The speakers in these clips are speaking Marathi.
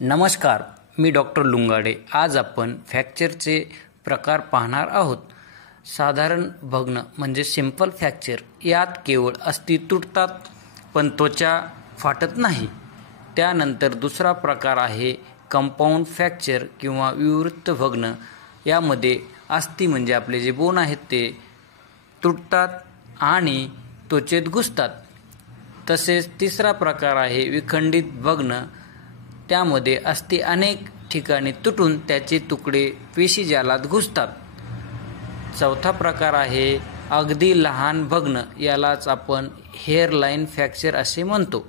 नमस्कार, मी डॉक्टर लुंगाडे। आज आपण फ्रॅक्चरचे प्रकार पाहणार आहोत। साधारण भग्न म्हणजे सिंपल फ्रॅक्चर, यात केवळ अस्थि तुटतात पण त्वचा फाटत नाही। त्यानंतर दुसरा प्रकार आहे कंपाऊंड फ्रॅक्चर किंवा विवृत भग्न। यामध्ये अस्थि म्हणजे आपले जे बोन आहेत ते तुटतात आणि त्वचेत घुसतात। तसेच तिसरा प्रकार आहे विखंडित भग्न। त्यामध्ये अस्थि अनेक ठिकाणी तुटून त्याचे तुकडे पेशीजालात घुसतात। चौथा प्रकार आहे अगदी लहान भग्न, यालाच आपण हेअरलाईन फ्रॅक्चर असे म्हणतो।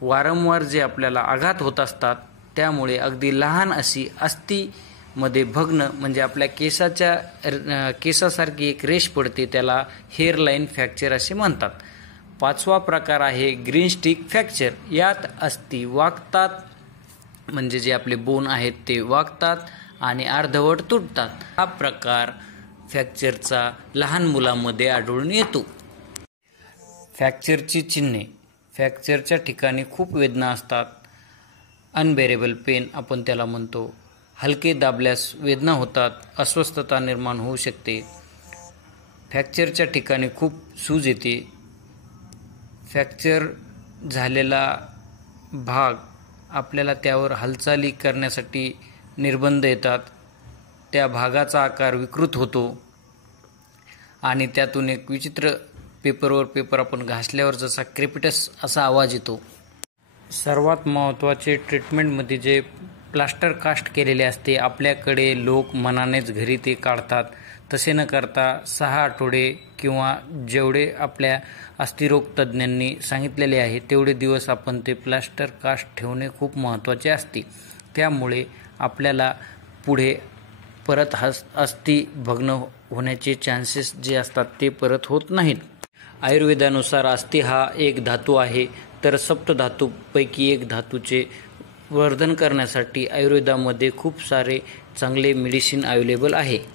वारंवार जे आपल्याला आघात होत असतात त्यामुळे अगदी लहान अशी अस्थिमध्ये भग्न म्हणजे आपल्या केसासारखी एक रेष पडते, त्याला हेअरलाईन फ्रॅक्चर असे म्हणतात। पाचवा प्रकार आहे ग्रीन स्टिक फ्रॅक्चर। यात अस्थि वाकतात म्हणजे जे आपले बोन आहेत ते वाकतात आणि अर्धवट तुटतात। हा प्रकार फ्रॅक्चरचा लहान मुलांमध्ये आढळून येतो। फ्रॅक्चरची चिन्हे। फ्रॅक्चरच्या ठिकाणी खूप वेदना असतात, अनबेरेबल पेन आपण त्याला म्हणतो। हलके दाबल्यास वेदना होतात, अस्वस्थता निर्माण होऊ शकते। फ्रॅक्चरच्या ठिकाणी खूप सूज येते। फ्रॅक्चर झालेला भाग आपल्याला त्यावर हालचाली करण्यासाठी निर्बंध येतात। त्या भागाचा आकार विकृत होतो आणि त्यातून एक विचित्र पेपरवर पेपर आपण घासल्यावर जसा क्रेपिटस असा आवाज येतो। सर्वात महत्त्वाचे ट्रीटमेंटमध्ये जे प्लास्टर कास्ट केलेले असते, आपल्याकडे लोक मनानेच घरी ते काढतात। तसे न करता 6 आठवडे किंवा जेवढे आपल्या अस्थिरोग तज्ज्ञांनी सांगितलेले आहे तेवढे दिवस आपण ते प्लास्टर कास्ट ठेवणे खूप महत्त्वाचे असते। त्यामुळे आपल्याला पुढे परत अस्थि भग्न होण्याचे चान्सेस जे असतात ते परत होत नाहीत। आयुर्वेदानुसार अस्थि हा एक धातू आहे, तर सप्तधातूपैकी एक धातूचे वर्धन करण्यासाठी आयुर्वेदामध्ये खूप सारे चांगले मेडिसिन अवेलेबल आहे।